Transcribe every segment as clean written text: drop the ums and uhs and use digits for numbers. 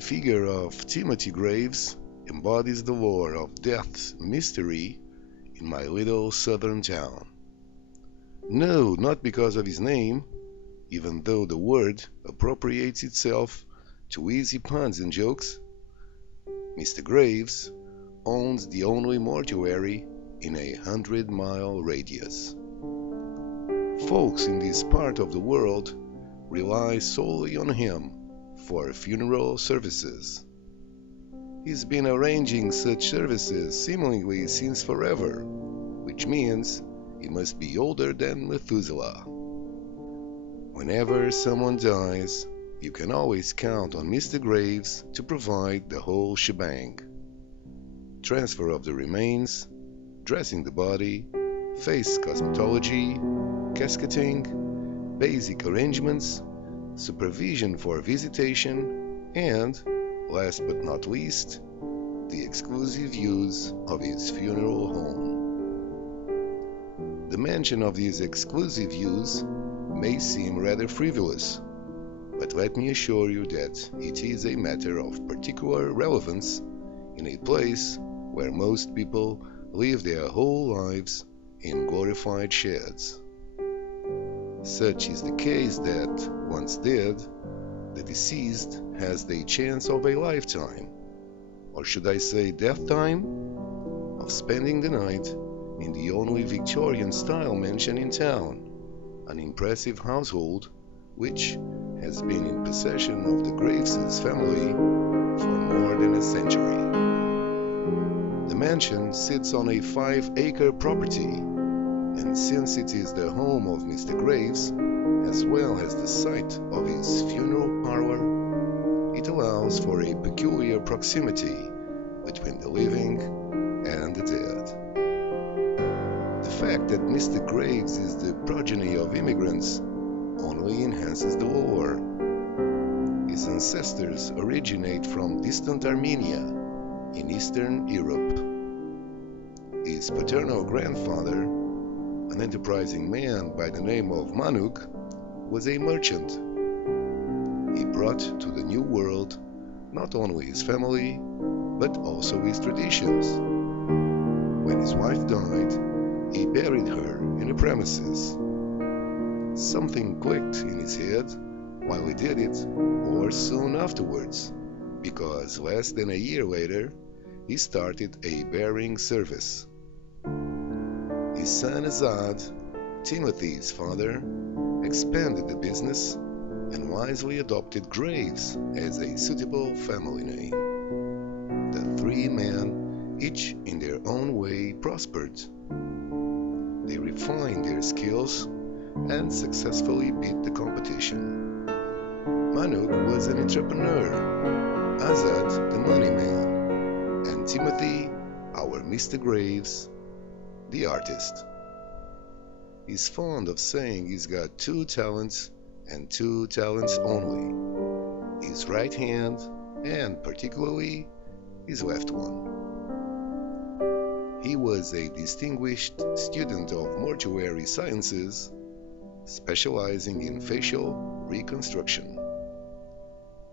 The figure of Timothy Graves embodies the lore of death's mystery in my little southern town. No, not because of his name, even though the word appropriates itself to easy puns and jokes. Mr. Graves owns the only mortuary in a 100-mile radius. Folks in this part of the world rely solely on him for funeral services. He's been arranging such services seemingly since forever, which means he must be older than Methuselah. Whenever someone dies, you can always count on Mr. Graves to provide the whole shebang. Transfer of the remains, dressing the body, face cosmetology, casketing, basic arrangements, supervision for visitation, and, last but not least, the exclusive use of his funeral home. The mention of this exclusive use may seem rather frivolous, but let me assure you that it is a matter of particular relevance in a place where most people live their whole lives in glorified sheds. Such is the case that, once dead, the deceased has the chance of a lifetime, or should I say death time, of spending the night in the only Victorian-style mansion in town, an impressive household which has been in possession of the Graves' family for more than a century. The mansion sits on a 5-acre property, and since it is the home of Mr. Graves, as well as the site of his funeral parlor, it allows for a peculiar proximity between the living and the dead. The fact that Mr. Graves is the progeny of immigrants only enhances the lore. His ancestors originate from distant Armenia in Eastern Europe. His paternal grandfather, an enterprising man by the name of Manuk, was a merchant. He brought to the New World not only his family, but also his traditions. When his wife died, he buried her in the premises. Something clicked in his head while he did it, or soon afterwards, because less than a year later, he started a burying service. His son Azad, Timothy's father, expanded the business and wisely adopted Graves as a suitable family name. The three men, each in their own way, prospered. They refined their skills and successfully beat the competition. Manuk was an entrepreneur, Azad the money man, and Timothy, our Mr. Graves, the artist. He's fond of saying he's got 2 talents and 2 talents only, his right hand and particularly his left one. He was a distinguished student of mortuary sciences, specializing in facial reconstruction.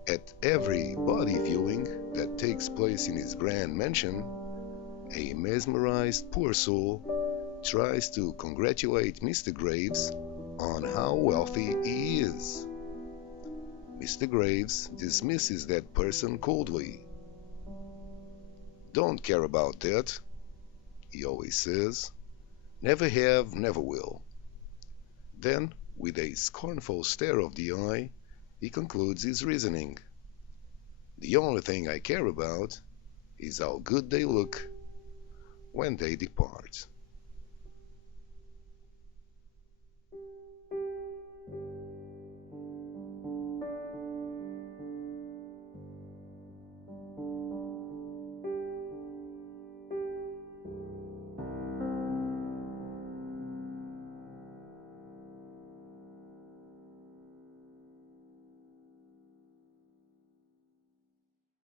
At every body viewing that takes place in his grand mansion, a mesmerized poor soul tries to congratulate Mr. Graves on how wealthy he is. Mr. Graves dismisses that person coldly. "Don't care about that," he always says. "Never have, never will." Then, with a scornful stare of the eye, he concludes his reasoning. "The only thing I care about is how good they look when they depart."